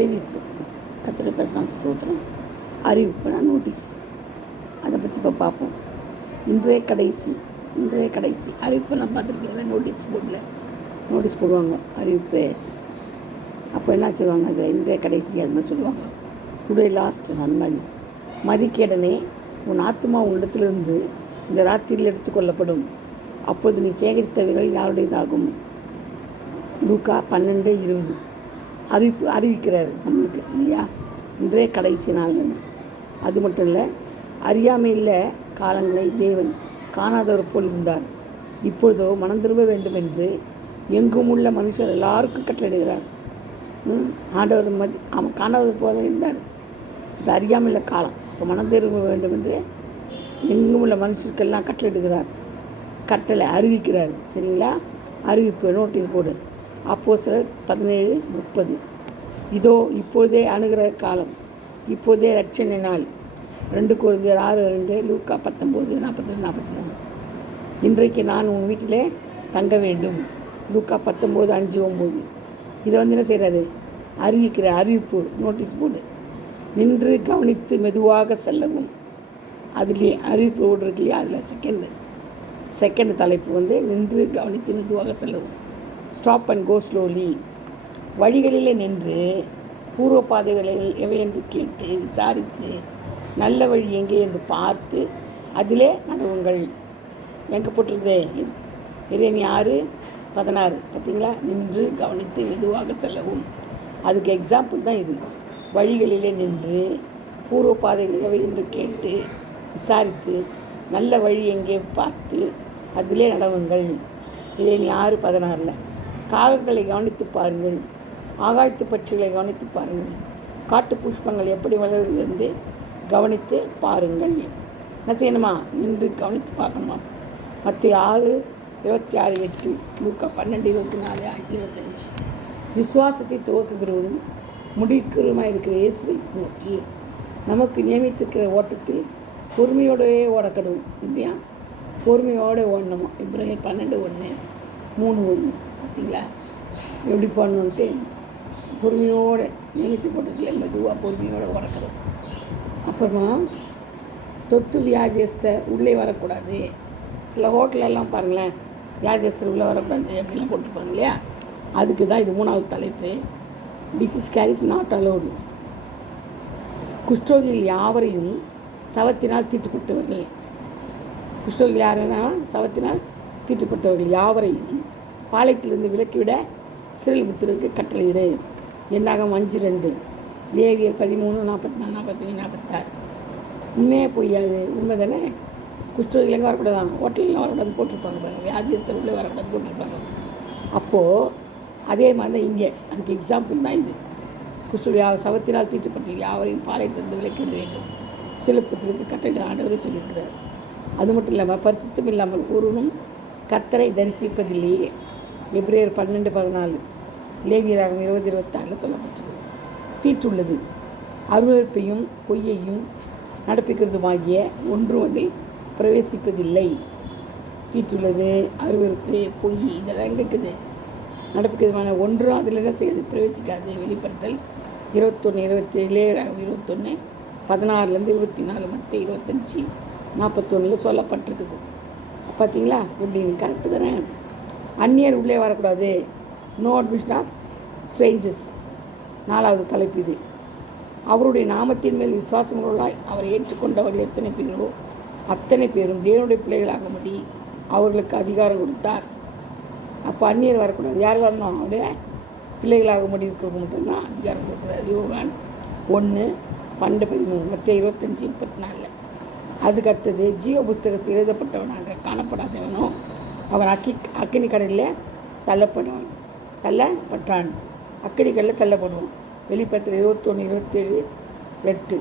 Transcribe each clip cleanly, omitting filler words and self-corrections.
அறிவிப்பு. கர்த்தருடைய பரிசுத்த ஸ்தோத்திரம். அறிவிப்புனா நோட்டீஸ். அதை பற்றி இப்போ பார்ப்போம். இன்றைய கடைசி அறிவிப்பெல்லாம் பார்த்துருப்பீங்களா? நோட்டீஸ் போடுவாங்க அறிவிப்பு. அப்போ என்ன செய்வாங்க? அதில் இன்றைய கடைசி அது மாதிரி சொல்லுவாங்க. டுடே லாஸ்ட் அந்த மாதிரி. மதிக்கேடனே, உன் ஆத்மா உன்னிடத்திலிருந்து இந்த ராத்திரியில் எடுத்துக்கொள்ளப்படும். அப்போது நீ சேகரித்தவைகள் யாருடையதாகும்? லூக்கா 12:20 அறிவிக்கிறார் நம்மளுக்கு இல்லையா? இன்றைய கடைசி நாள்கள். அது மட்டும் இல்லை, அறியாமையில் காலங்களை தேவன் காணாதவர் போல் இருந்தார். இப்பொழுதோ மனம் திரும்ப வேண்டும் என்று எங்கும் உள்ள மனுஷர் எல்லாருக்கும் கட்டளையிடுகிறார். ஆண்டவர் அவன் காணாதவர் போல இருந்தார். இது அறியாமையில் காலம். இப்போ மனம் திரும்ப வேண்டும் என்று எங்கும் உள்ள மனுஷருக்கெல்லாம் கட்டளை அறிவிக்கிறார். சரிங்களா? அறிவிப்பு நோட்டீஸ் போர்டு. அப்போஸ்தலர் 17:30. இதோ இப்போதே அணுகிற காலம், இப்போதே ரட்சணை நாள். 2 கொரிந்தியர் 6:2, லூக்கா 19:42-43. இன்றைக்கு நான் உன் வீட்டிலே தங்க வேண்டும். லூக்கா 19:5-9. இதை என்ன செய்கிறாரு? அறிவிக்கிற அறிவிப்பு நோட்டீஸ் போர்டு. நின்று கவனித்து மெதுவாக செல்லவும். அதுலேயே அறிவிப்பு போர்டு இருக்கு இல்லையா? அதில் செகண்ட் தலைப்பு நின்று கவனித்து மெதுவாக செல்லவும். Stop and go slowly. வழிகளிலே நின்று பூர்வ பாதைகளில் எவை என்று கேட்டு விசாரித்து நல்ல வழி எங்கே என்று பார்த்து அதிலே நடவுங்கள். எங்கே போட்டிருக்குது? எரேமியா 6:16. பார்த்தீங்களா? நின்று கவனித்து மெதுவாக செல்லவும். அதுக்கு எக்ஸாம்பிள் தான் இது. வழிகளிலே நின்று பூர்வ பாதைகள் எவை என்று கேட்டு விசாரித்து நல்ல வழி எங்கே பார்த்து அதிலே நடவுங்கள். எரேமியா 6:16. காகங்களை கவனித்து பாருங்கள், ஆகாயத்து பட்சிகளை கவனித்து பாருங்கள், காட்டு புஷ்பங்கள் எப்படி வளர்ந்து கவனித்து பாருங்கள். என்ன செய்யணுமா? நின்று கவனித்து பார்க்கணுமா? மத்திய 6:26-8, லூக்கா 12:24-25. விசுவாசத்தை துவக்குகிறவரும் முடிக்கிறவருமாக இருக்கிற இயேசுவை நோக்கி நமக்கு நியமித்திருக்கிற ஓட்டத்தில் பொறுமையோடையே ஓடக்கணும். இல்லையா? பொறுமையோடு ஓடணுமா? இப்ராஹிம் 12:1, 3:1. பார்த்தீங்களா எப்படி பண்ணணுன்ட்டு? பொறுமையோடு நியமித்து போட்டதில்லை, மெதுவாக பொறுமையோடு ஓடக்கணும். அப்புறமா தொத்து வியாதியஸ்தர் உள்ளே வரக்கூடாது. சில ஹோட்டலெல்லாம் பாருங்களேன், வியாதியஸ்தர் உள்ளே வரக்கூடாது அப்படிலாம் போட்டிருப்பாங்க இல்லையா? அதுக்கு தான் இது 3வது தலைப்பு. Disease carries not allowed. குஷ்டரோகிகள் யாவரையும் சவத்தினால் தீட்டுப்பட்டவர்கள். குஷ்டரோகிகள் யாருன்னா சவத்தினால் தீட்டுப்பட்டவர்கள் யாவரையும் பாளையத்திலிருந்து விலக்கிவிட சிறில் புத்திரருக்கு கட்டளையிடு. என்னாகும் 5:2, லேவியர் 13:44-46. உண்மையே பொய்யாது, உண்மை தானே? குஷ்டரோகிகள் எங்கே வரக்கூடாதான்? ஹோட்டல்லாம் வரக்கூடாது போட்டிருப்பாங்க பாருங்கள். வியாதியஸ்தர் உள்ளே வரக்கூடாது போட்டிருப்பாங்க. அப்போது அதே மாதிரி தான் இங்கே. அதுக்கு எக்ஸாம்பிள் தான் இது. குஷ்டரோகி சவத்தினால் தீட்டுப்பட்டவர்கள் யாவரையும் பாளையத்திலிருந்து விலக்கிவிட வேண்டும், சிறில் புத்திரருக்கு கட்டளை ஆண்டவரே சொல்லியிருக்கிறார். அது மட்டும் இல்லாமல் பரிசுத்தம் இல்லாமல் ஒருவனும் கர்த்தரை தரிசிப்பதில்லையே. எபிரேயர் 12:14, லேவியராகமம் 20:26 சொல்லப்பட்டது. தீட்டுள்ளது அருவருப்பையும் பொய்யையும் நடப்பிக்கிறதுமாகிய ஒன்றும் அதில் பிரவேசிப்பதில்லை. தீட்டுள்ளது அருவருப்பு பொய் இதெல்லாம் எங்கே இருக்குது? நடப்பிக்கிறதுமான ஒன்றும் அதில் என்ன செய்யுது? பிரவேசிக்காது. வெளிப்படுத்தல் 21:27, லேவியராகமம் 21:16-24, மத்திய 25:41 சொல்லப்பட்டிருக்குது. பார்த்தீங்களா? எப்படி கரெக்டு தானே? அந்நியர் உள்ளே வரக்கூடாது. No admission of strangers. 4வது தலைப்பு இது. அவருடைய நாமத்தின் மேல் விசுவாசங்களாய் அவரை ஏற்றுக்கொண்டவர்கள் எத்தனை பேரோ அத்தனை பேரும் தேவனுடைய பிள்ளைகளாகும்படி அவர்களுக்கு அதிகாரம் கொடுத்தார். அப்போ அந்நியர் வரக்கூடாது. யார் வரணும்? அவருடைய பிள்ளைகளாகும்படி இருக்கிறவங்க மட்டும்தான் அதிகாரம் கொடுக்குறார். யோவான் 1:12-13, மத்திய 25:34. அதுக்கு அடுத்தது ஜீவ புஸ்தகத்தில் எழுதப்பட்டவனாக காணப்படாதவனோ அவன் அக்கினி கடலில் தள்ளப்பட்டான். அக்கினி கடலில் தள்ளப்படுவான். வெளிப்படுத்தல் 21:27-8,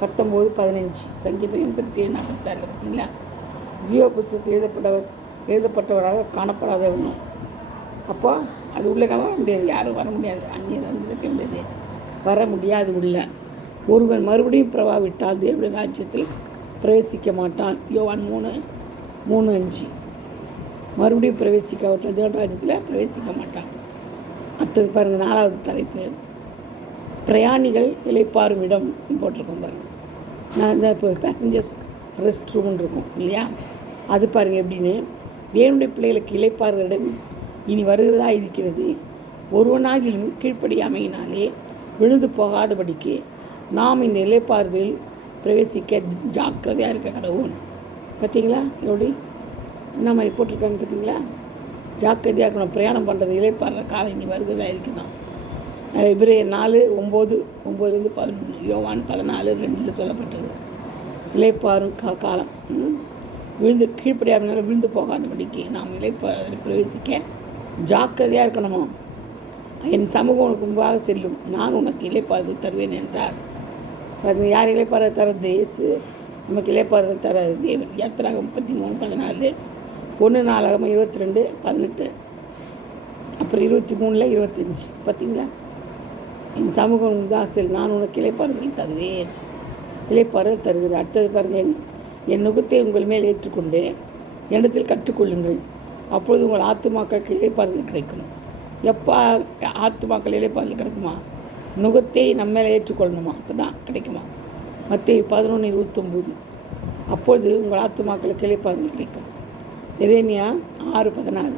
19:15, சங்கீதம் 87:46. பார்த்தீங்களா? ஜீவ புஸ்தகத்தில் எழுதப்பட்டவராக காணப்படாதவனும். அப்போ அது உள்ளே வர முடியாது. யாரும் வர முடியாது. அந்நியர் செய்ய முடியாது, வர முடியாது. உள்ள ஒருவன் மறுபடியும் பிரவாவிட்டால் தேவனுடைய ராஜ்யத்தில் பிரவேசிக்க மாட்டான். யோவான் 3:5. மறுபடியும் பிரவேசிக்காவிட்டால் தேவனுடைய ராஜ்யத்தில் பிரவேசிக்க மாட்டான். அடுத்தது பாருங்கள், 4வது தலைப்பு. பிரயாணிகள் இளைப்பாறும் இடம் போட்டிருக்கோம் பாருங்கள். நான் இந்த இப்போ பேசஞ்சர்ஸ் ரெஸ்ட் ரூம்னு இருக்கும் இல்லையா, அது பாருங்கள் எப்படின்னு. தேவனுடைய பிள்ளைகளுக்கு இளைப்பாறும் இடம் இனி வருகிறதா இருக்கிறது. ஒருவனாகிலும் கீழ்ப்படியாமையினாலே விழுந்து போகாதபடிக்கு நாம் இந்த இளைப்பாறுதலில் பிரவேசிக்க ஜாக்கிரதையாக இருக்க கடவுள். பார்த்தீங்களா எப்படி என்ன மாதிரி போட்டிருக்காங்க பார்த்தீங்களா? ஜாக்கிரதையாக இருக்கணும். பிரயாணம் பண்ணுறது இளைப்பாறுற காலம் இனி வருகிறதா இருக்குதான். எபிரேயர் 4:9-11, யோவான் 14:2 சொல்லப்பட்டது. இளைப்பாறும் காலம் விழுந்து கீழ்ப்படியாமல் விழுந்து போகாதபடிக்கு நாம் இளைப்பாறுதலை பிரவேசிக்க ஜாக்கிரதையாக இருக்கணுமோ. என் சமூகம் உனக்கு முன்பாக செல்லும், நான் உனக்கு இளைப்பாறுதல் தருவேன் என்றார். பாருங்கள், யார் இளைப்பாறுதல் தரது? இயேசு நமக்கு இளைப்பாறுதல் தராது தேவன். யாத்திராகம் 33:14, 1 நாளாகமம் 22:18, அப்புறம் 23:25. பார்த்தீங்களா? என் சமூகம் தான் செல், நான் உனக்கு இளைப்பாறுதல் தருவேன், இளைப்பாறுதல் தருகிறேன். அடுத்தது பாருங்கள், என் நுகத்தை உங்கள் மேல் ஏற்றுக்கொண்டு என்னிடத்தில் கற்றுக்கொள்ளுங்கள், அப்பொழுது உங்கள் ஆத்துமாக்களுக்கு இளைப்பாறுதல் கிடைக்கும். எப்போ ஆத்துமாக்கள் இளைப்பாறுதல் கிடைக்குமா? நுகத்தை நம்ம மேலே ஏற்றுக்கொள்ளணுமா, அப்போ தான் கிடைக்குமா? மத்தேயு 11:29, அப்பொழுது உங்கள் ஆத்துமாக்களுக்கு இளைப்பாறுதல் கிடைக்கும். எரேமியா 6:16,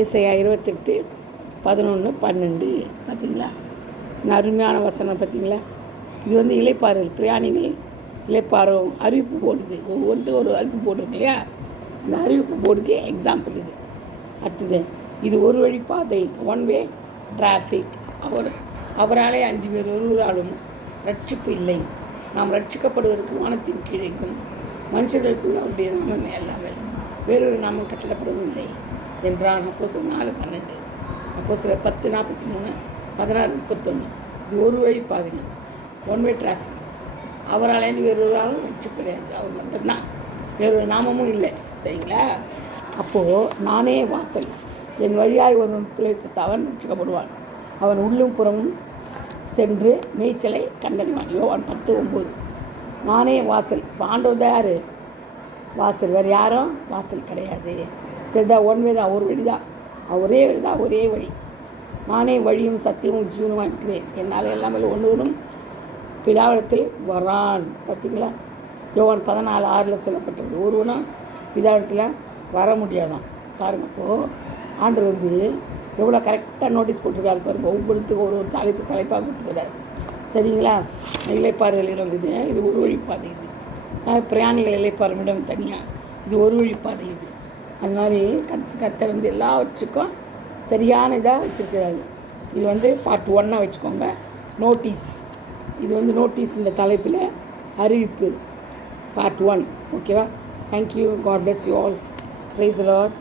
ஏசாயா 28:11-12. பார்த்தீங்களா? அருமையான வசனம். பார்த்தீங்களா? இது வந்து இளைப்பாறுதல், பிரயாணிகள் இளைப்பாறும் அறிவிப்பு போடுது. ஒவ்வொருத்தரும் ஒரு அறிவிப்பு போர்டு இருக்கு இல்லையா, அந்த அறிவிப்பு போர்டுக்கு எக்ஸாம்பிள் இது. அடுத்தது, இது ஒரு வழி பாதை, ஒன் வே டிராஃபிக். அவராலே அஞ்சு பேர் ஒருவராலும் ரட்சிப்பு இல்லை. நாம் ரட்சிக்கப்படுவதற்கு வானத்தின் கீழைக்கும் மனுஷர்களுக்குள்ள அவருடைய நாமமே அல்லாமல் வேறொரு நாமம் கட்டளப்படவில்லை என்றான். அப்போஸ்தலர் 4:12, அப்போஸ்தலர் 10:43, 16:31. இது ஒரு வழி பாதைங்க, ஒன் வே டிராஃபிக். அவரால் வேறொருவராலும் ரட்சிப்பு கிடையாது, அவர் மட்டும்தான், வேறொரு நாமமும் இல்லை. சரிங்களா? அப்போது நானே வாசல், என் வழியாய் ஒரு பிரவேசித்த அவன் ரட்சிக்கப்படுவான், அவன் உள்ளும் புறமும் சென்று மேய்ச்சலை கண்டறிவான். யோவான் 10:9. நானே வாசல். இப்போ ஆண்டவர் தான் யார்? வாசல். வேறு யாரும் வாசல் கிடையாது. இதுதான் ஒன் வே தான், ஒரு வழி தான், ஒரே வழி தான், ஒரே வழி. நானே வழியும் சத்தியமும் ஜீவனுமாக இருக்கிறேன், என்னால் எல்லாமே ஒன்றுவரும் பிதாவிடத்தில் வரான். பார்த்தீங்களா? யோவான் 14:6 சொல்லப்பட்டது. ஒருவனும் பிதாவிடத்தில் வர முடியாதான். பாருங்கள், அப்போது ஆண்டவர் வந்து எவ்வளோ கரெக்டாக நோட்டீஸ் போட்டிருக்காரு பாருங்கள். ஒவ்வொருத்துக்கும் ஒரு தலைப்பாக கொடுத்துக்கிறார். சரிங்களா? இளைப்பாறுதல் இடம் இது ஒரு வழிப்பாதை. இது பிரயாணிகள் இளைப்பாறும் இடம் தனியாக, இது ஒரு வழிப்பாதை. இது அது மாதிரி கர்த்தர் வந்து எல்லாவற்றுக்கும் சரியான இதாக வச்சுருக்கிறாரு. இது வந்து பார்ட் 1 வச்சுக்கோங்க. நோட்டீஸ், இது வந்து நோட்டீஸ், இந்த தலைப்பில் அறிவிப்பு பார்ட் 1. ஓகேவா? Thank you. God bless you all. Praise the Lord.